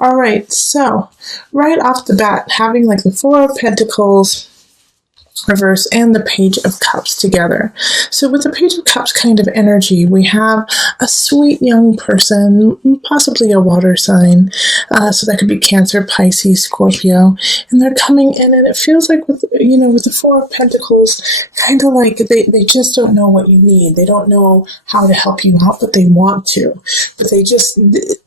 All right, so right off the bat, having like the Four of Pentacles reverse and the Page of Cups together. So with the Page of Cups kind of energy, we have a sweet young person, possibly a water sign. So that could be Cancer, Pisces, Scorpio, and they're coming in, and it feels like with the Four of Pentacles, kind of like they just don't know what you need. They don't know how to help you out, but they want to. But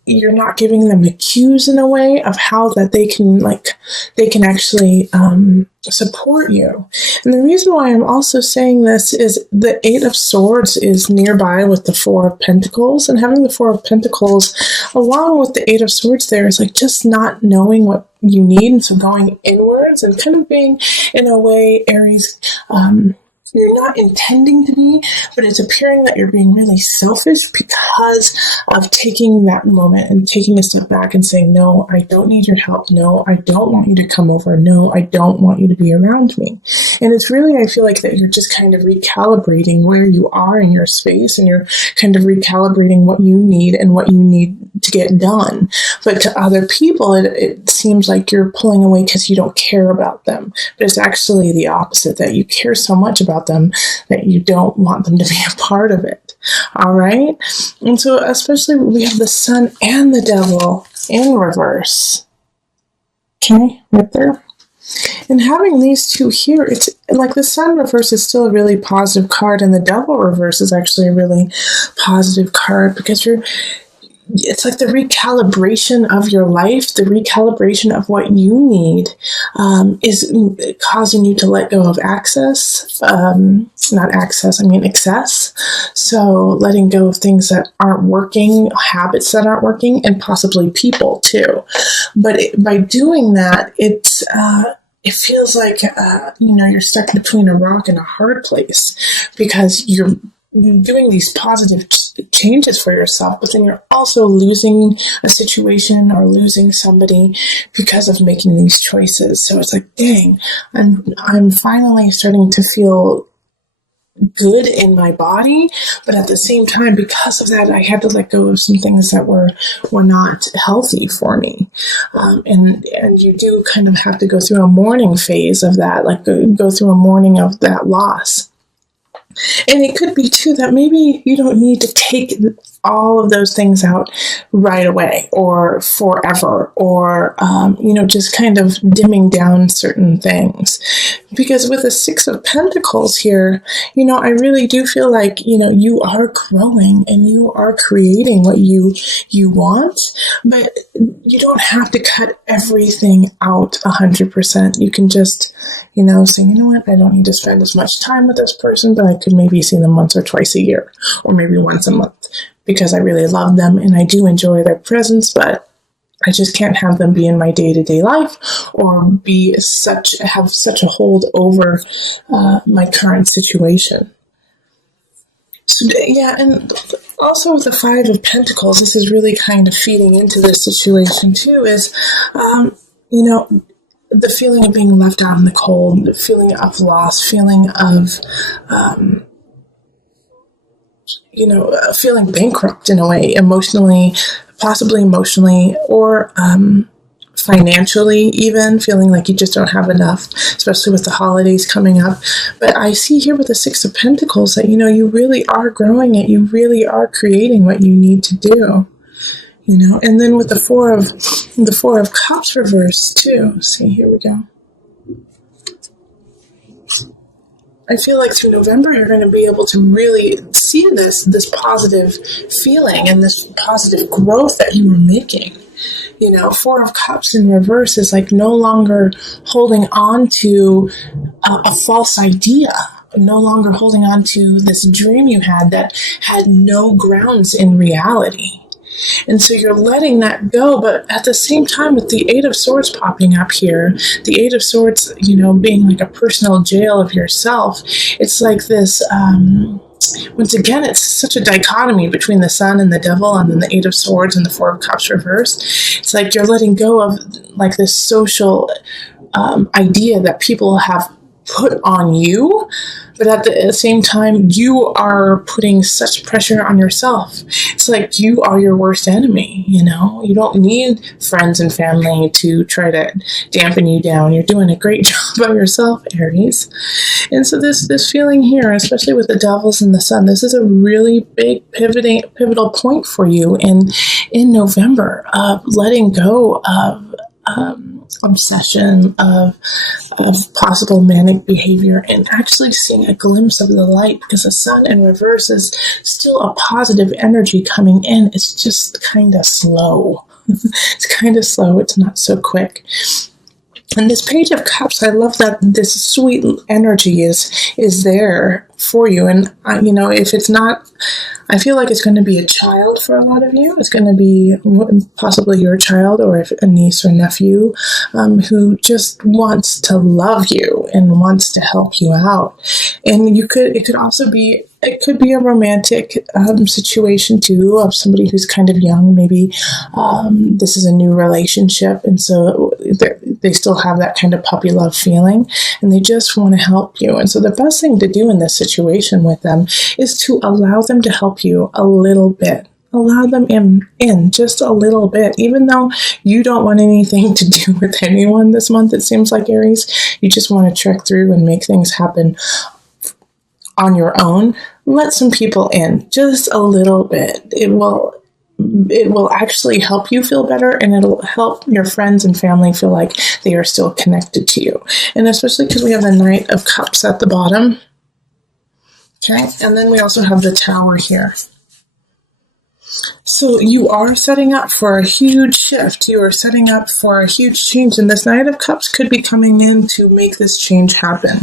you're not giving them the cues in a way of how that they can actually support you. And the reason why I'm also saying this is the Eight of Swords is nearby with the Four of Pentacles, and having the Four of Pentacles along with the Eight of Swords there is like just not knowing what you need, and so going inwards and kind of being, in a way, Aries, you're not intending to be, but it's appearing that you're being really selfish because of taking that moment and taking a step back and saying, no, I don't need your help. No, I don't want you to come over. No, I don't want you to be around me. And it's really, I feel like that you're just kind of recalibrating where you are in your space, and you're kind of recalibrating what you need and what you need to get done. But to other people, it seems like you're pulling away because you don't care about them. But it's actually the opposite, that you care so much about them that you don't want them to be a part of it. All right? And so especially we have the Sun and the Devil in reverse. Okay, right there. And having these two here, it's like the Sun reverse is still a really positive card, and the Devil reverse is actually a really positive card because it's like the recalibration of your life, the recalibration of what you need is causing you to let go of excess. So letting go of things that aren't working, habits that aren't working, and possibly people too. But by doing that, it feels like, you're stuck between a rock and a hard place because you're doing these positive changes for yourself, but then you're also losing a situation or losing somebody because of making these choices. So it's like, dang, I'm finally starting to feel good in my body, but at the same time, because of that, I had to let go of some things that were not healthy for me. And you do kind of have to go through a mourning phase of that, like go through a mourning of that loss. And it could be, too, that maybe you don't need to take all of those things out right away or forever or, just kind of dimming down certain things. Because with the Six of Pentacles here, I really do feel like, you are growing and you are creating what you want, but you don't have to cut everything out 100%. You can just, say, what, I don't need to spend as much time with this person, but I could maybe see them once or twice a year, or maybe once a month, because I really love them and I do enjoy their presence, but I just can't have them be in my day-to-day life or have such a hold over my current situation. So, yeah, and also with the Five of Pentacles, this is really kind of feeding into this situation too, is, the feeling of being left out in the cold, the feeling of loss, feeling of, feeling bankrupt in a way, possibly emotionally, or financially even, feeling like you just don't have enough, especially with the holidays coming up. But I see here with the Six of Pentacles that, you really are growing it. You really are creating what you need to do. And then with the Four of Cups reversed too. See, here we go. I feel like through November, you're going to be able to really see this positive feeling and this positive growth that you were making. Four of Cups in reverse is like no longer holding on to a false idea, no longer holding on to this dream you had that had no grounds in reality. And so you're letting that go, but at the same time, with the Eight of Swords popping up here, the Eight of Swords, being like a personal jail of yourself, it's like this, once again, it's such a dichotomy between the Sun and the Devil, and then the Eight of Swords and the Four of Cups reversed. It's like you're letting go of like this social idea that people have put on you, but at the same time, you are putting such pressure on yourself. It's like you are your worst enemy, you know? You don't need friends and family to try to dampen you down. You're doing a great job by yourself, Aries. And so this feeling here, especially with the devils and the sun, this is a really big pivotal point for you in November of letting go of obsession, of possible manic behavior, and actually seeing a glimpse of the light, because the sun in reverse is still a positive energy coming in. It's just kind of slow. It's kind of slow. It's not so quick. And this Page of Cups, I love that this sweet energy is there for you. And, you know, if it's not, I feel like it's going to be a child for a lot of you. It's going to be possibly your child, or if a niece or nephew who just wants to love you and wants to help you out. And it could also be, it could be a romantic situation too, of somebody who's kind of young. Maybe this is a new relationship, and so they still have that kind of puppy love feeling, and they just want to help you. And so the best thing to do in this situation with them is to allow them to help you a little bit. Allow them in just a little bit, even though you don't want anything to do with anyone this month. It seems like, Aries, you just want to trek through and make things happen on your own. Let some people in just a little bit. It will actually help you feel better, and it'll help your friends and family feel like they are still connected to you. And especially because we have the Knight of Cups at the bottom. Okay, and then we also have the Tower here. So you are setting up for a huge shift. You are setting up for a huge change, and this Knight of Cups could be coming in to make this change happen.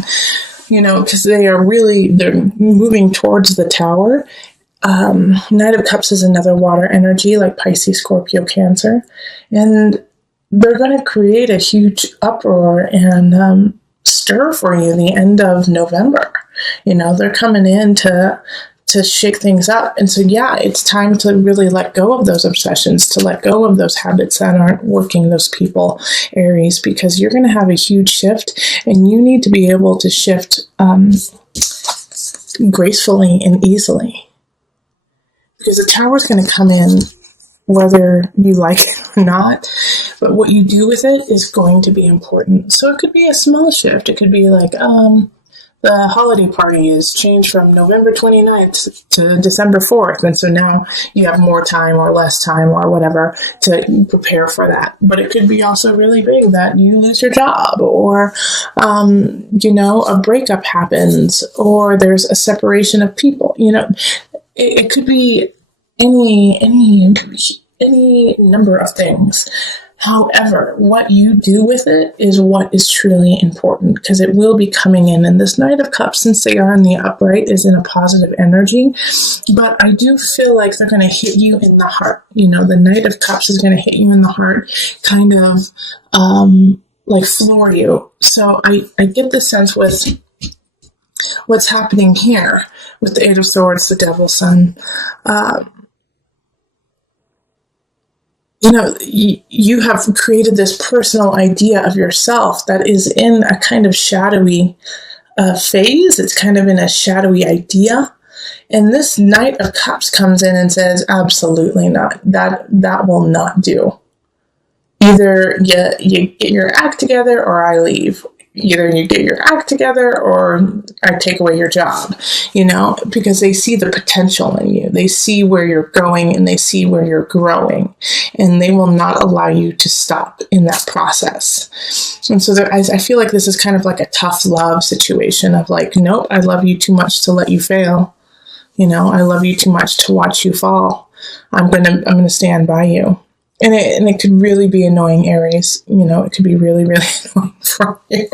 You know, because they're moving towards the Tower. Knight of Cups is another water energy, like Pisces, Scorpio, Cancer. And they're going to create a huge uproar and stir for you the end of November. You know, they're coming in to shake things up. And so, yeah, it's time to really let go of those obsessions, to let go of those habits that aren't working, those people, Aries, because you're going to have a huge shift, and you need to be able to shift gracefully and easily. Because the Tower is going to come in whether you like it or not, but what you do with it is going to be important. So it could be a small shift. It could be like, the holiday party is changed from November 29th to December 4th. And so now you have more time or less time or whatever to prepare for that. But it could be also really big that you lose your job, or, you know, a breakup happens, or there's a separation of people. You know, it could be any number of things. However, what you do with it is what is truly important, because it will be coming in. And this Knight of Cups, since they are in the upright, is in a positive energy. But I do feel like they're going to hit you in the heart. You know, the Knight of Cups is going to hit you in the heart, kind of like floor you. So I get the sense with what's happening here with the Eight of Swords, the Devil, Sun. You know, you have created this personal idea of yourself that is in a kind of shadowy phase. It's kind of in a shadowy idea. And this Knight of Cups comes in and says, absolutely not. That will not do. Either you get your act together or I leave. Either you get your act together or I take away your job, you know, because they see the potential in you. They see where you're going and they see where you're growing, and they will not allow you to stop in that process. And so I feel like this is kind of like a tough love situation of like, nope, I love you too much to let you fail. You know, I love you too much to watch you fall. I'm going to stand by you. And it could really be annoying, Aries. You know, it could be really, really annoying for you.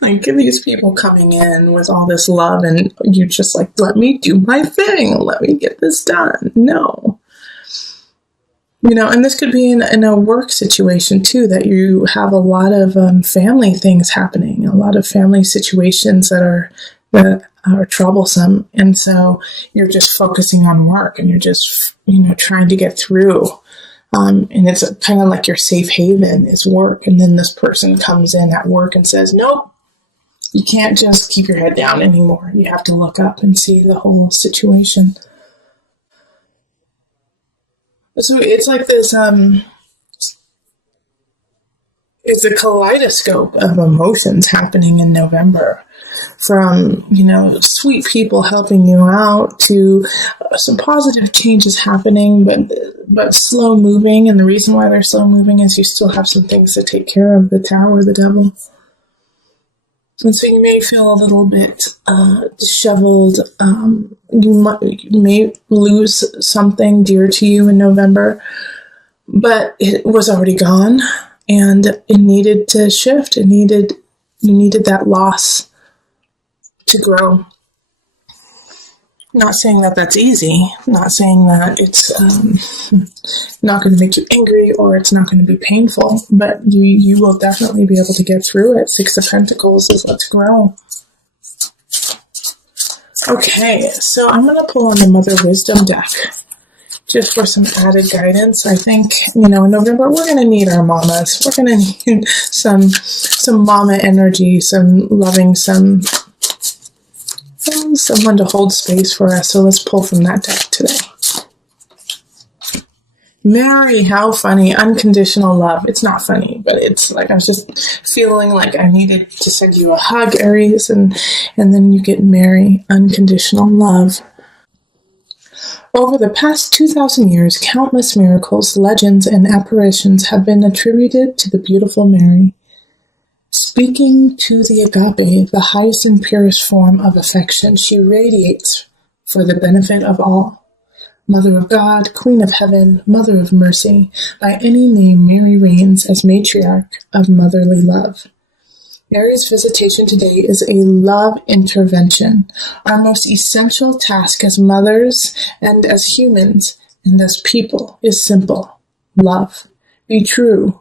Like, these people coming in with all this love, and you just like, let me do my thing. Let me get this done. No. You know, and this could be in a work situation, too, that you have a lot of family things happening, a lot of family situations that are troublesome. And so you're just focusing on work, and you're just, you know, trying to get through. And it's kind of like your safe haven is work. And then this person comes in at work and says, nope, You can't just keep your head down anymore. You have to look up and see the whole situation. So it's like this, it's a kaleidoscope of emotions happening in November. From, sweet people helping you out to some positive changes happening, but slow moving. And the reason why they're slow moving is you still have some things to take care of, the Tower, the Devil. And so you may feel a little bit disheveled. You may lose something dear to you in November, but it was already gone, and it needed to shift. You needed that loss to grow. Not saying that that's easy. Not saying that it's not going to make you angry or it's not going to be painful, but you will definitely be able to get through it. Six of Pentacles is let's grow. Okay, so I'm going to pull on the Mother Wisdom deck just for some added guidance. I think, in November, we're going to need our mamas. We're going to need some mama energy, some loving, someone to hold space for us. So let's pull from that deck today. Mary, how funny. Unconditional love. It's not funny, but it's like I was just feeling like I needed to send you a hug, Aries, and then you get Mary, unconditional love. Over the past 2,000 years, countless miracles, legends, and apparitions have been attributed to the beautiful Mary. Speaking to the agape, the highest and purest form of affection, she radiates for the benefit of all. Mother of God, Queen of Heaven, Mother of Mercy, by any name Mary reigns as matriarch of motherly love. Mary's visitation today is a love intervention. Our most essential task as mothers and as humans and as people is simple. Love. Be true.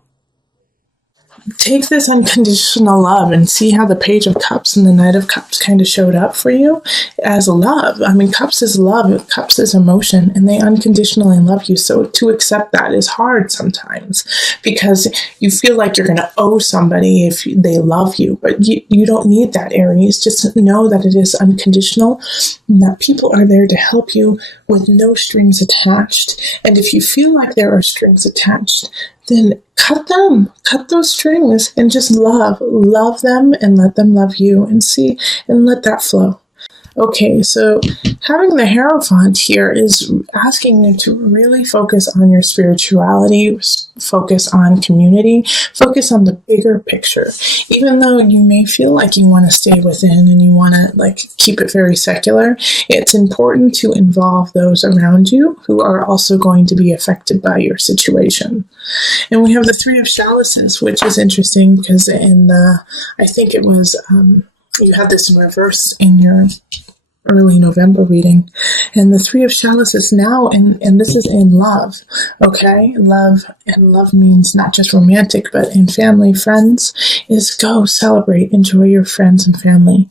Take this unconditional love and see how the Page of Cups and the Knight of Cups kind of showed up for you as love. I mean, Cups is love, Cups is emotion, and they unconditionally love you. So to accept that is hard sometimes because you feel like you're going to owe somebody if they love you, but you don't need that, Aries. Just know that it is unconditional and that people are there to help you with no strings attached. And if you feel like there are strings attached, then cut those strings and just love them and let them love you and let that flow. Okay, so having the Hierophant here is asking you to really focus on your spirituality, focus on community, focus on the bigger picture. Even though you may feel like you want to stay within and you want to keep it very secular, it's important to involve those around you who are also going to be affected by your situation. And we have the Three of Chalices, which is interesting because I think it was, you had this in reverse in your early November reading. And the Three of Chalices now, and this is in love, okay? Love means not just romantic, but in family, friends, is go celebrate, enjoy your friends and family.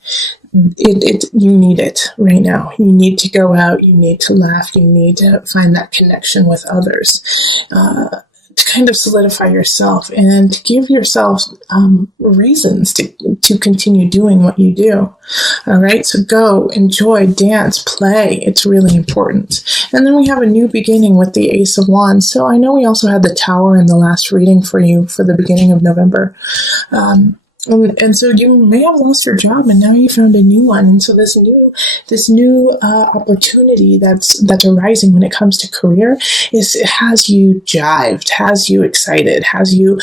You need it right now. You need to go out, you need to laugh, you need to find that connection with others. To kind of solidify yourself and to give yourself reasons to continue doing what you do. All right, so go, enjoy, dance, play. It's really important. And then we have a new beginning with the Ace of Wands. So I know we also had the Tower in the last reading for you for the beginning of November. And so you may have lost your job and now you found a new one. And so this new opportunity that's arising when it comes to career it has you jived, has you excited, has you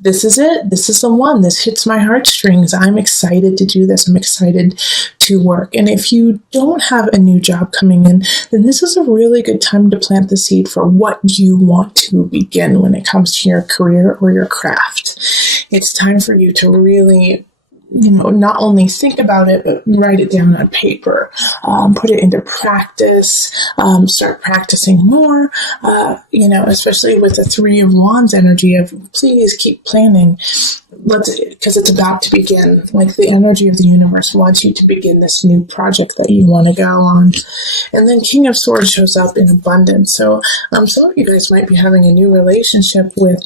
this is it. This is the one. This hits my heartstrings. I'm excited to do this. I'm excited to work. And if you don't have a new job coming in, then this is a really good time to plant the seed for what you want to begin when it comes to your career or your craft. It's time for you to really, not only think about it, but write it down on paper, put it into practice, start practicing more, especially with the Three of Wands energy of please keep planning. Because it's about to begin. Like the energy of the universe wants you to begin this new project that you want to go on. And then King of Swords shows up in abundance. So some of you guys might be having a new relationship with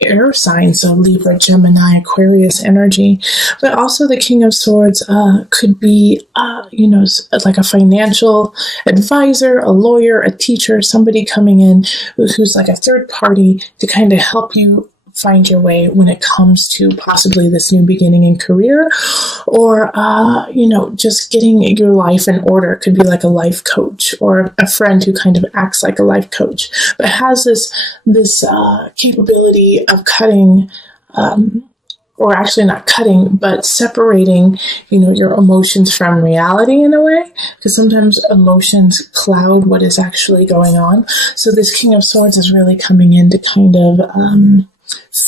air signs, so Libra, Gemini, Aquarius energy. But also the King of Swords could be, like a financial advisor, a lawyer, a teacher, somebody coming in who's like a third party to kind of help you find your way when it comes to possibly this new beginning in career, or just getting your life in order. It could be like a life coach or a friend who kind of acts like a life coach, but has this capability of cutting, or actually not cutting, but separating, your emotions from reality in a way, because sometimes emotions cloud what is actually going on. So this King of Swords is really coming in to kind of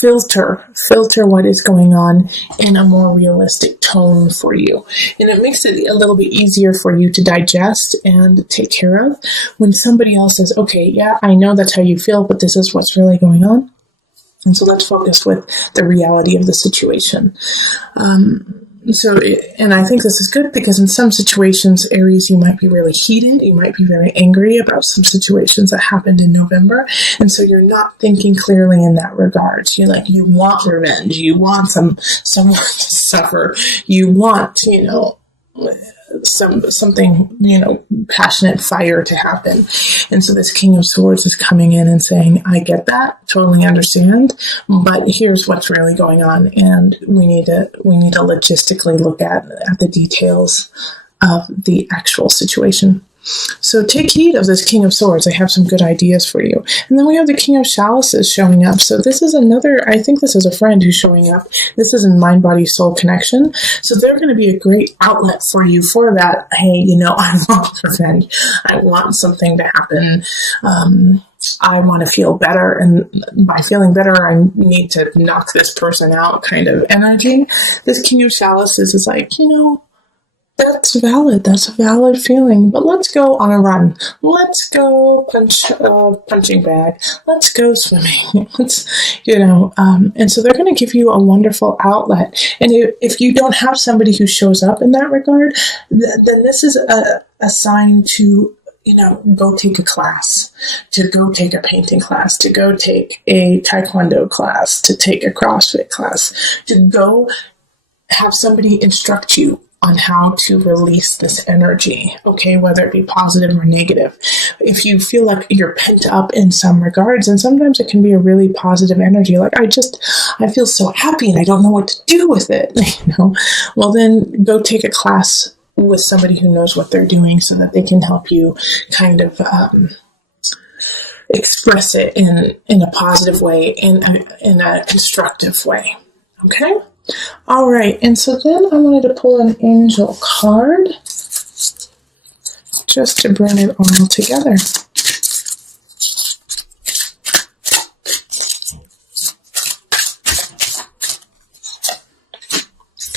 filter what is going on in a more realistic tone for you. And it makes it a little bit easier for you to digest and take care of when somebody else says, okay, yeah, I know that's how you feel, but this is what's really going on. And so let's focus with the reality of the situation. And I think this is good because in some situations, Aries, you might be really heated. You might be very angry about some situations that happened in November. And so you're not thinking clearly in that regard. You want revenge. You want someone to suffer. You want, something, passionate fire to happen. And so this King of Swords is coming in and saying, I get that, totally understand, but here's what's really going on. And we need to logistically look at the details of the actual situation. So take heed of this King of Swords. I have some good ideas for you. And then we have the King of Chalices showing up. So this is I think this is a friend who's showing up. This is in mind, body, soul connection. So they're going to be a great outlet for you for that. Hey, I want revenge. I want something to happen. I want to feel better. And by feeling better, I need to knock this person out kind of energy. This King of Chalices is like, that's valid. That's a valid feeling. But let's go on a run. Let's go punching bag. Let's go swimming. And so they're going to give you a wonderful outlet. And if you don't have somebody who shows up in that regard, then this is a sign to, go take a class, to go take a painting class, to go take a taekwondo class, to take a CrossFit class, to go have somebody instruct you on how to release this energy, okay, whether it be positive or negative. If you feel like you're pent up in some regards, and sometimes it can be a really positive energy, like I feel so happy and I don't know what to do with it, well then go take a class with somebody who knows what they're doing so that they can help you kind of express it in a positive way, in a constructive way, okay? All right, and so then I wanted to pull an angel card just to bring it all together.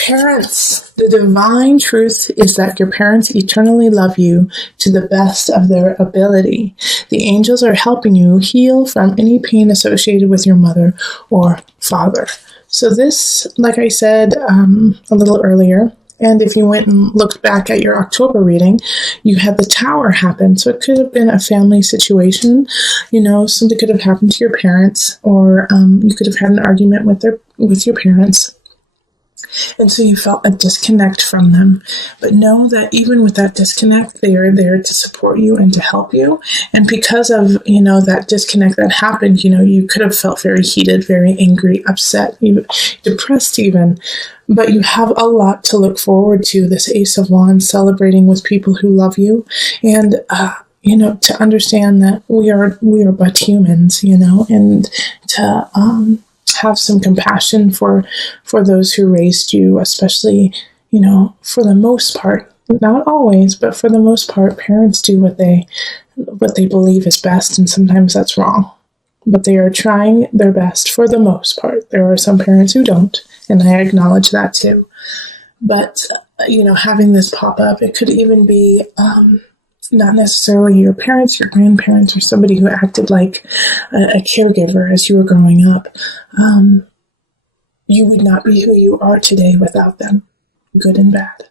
Parents, the divine truth is that your parents eternally love you to the best of their ability. The angels are helping you heal from any pain associated with your mother or father. So this, like I said a little earlier, and if you went and looked back at your October reading, you had the Tower happen. So it could have been a family situation, something could have happened to your parents, or you could have had an argument with your parents. And so you felt a disconnect from them. But know that even with that disconnect, they are there to support you and to help you. And because of, that disconnect that happened, you could have felt very heated, very angry, upset, even depressed even. But you have a lot to look forward to. This Ace of Wands, celebrating with people who love you. And, to understand that we are but humans, and to, have some compassion for those who raised you, especially, for the most part, not always, but for the most part, parents do what they believe is best, and sometimes that's wrong. But they are trying their best for the most part. There are some parents who don't, and I acknowledge that too. But, having this pop up, it could even be not necessarily your parents, your grandparents, or somebody who acted like a caregiver as you were growing up. You would not be who you are today without them, good and bad.